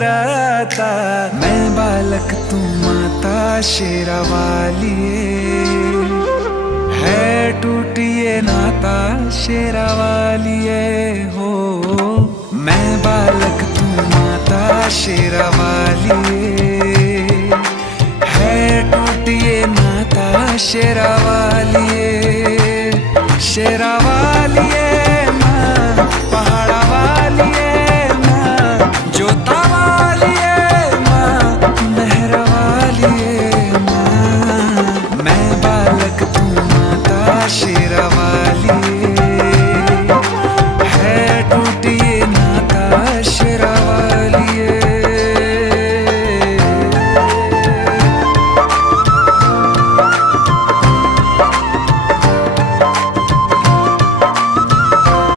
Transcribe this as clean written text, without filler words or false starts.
कराता। मैं बालक तू माता शेरा वालिए, है टूटिए नाता शेरा वालिए हो। मैं बालक तू माता शेरा वालिए, है टूटिए नाता शेरा वालिए, शेरा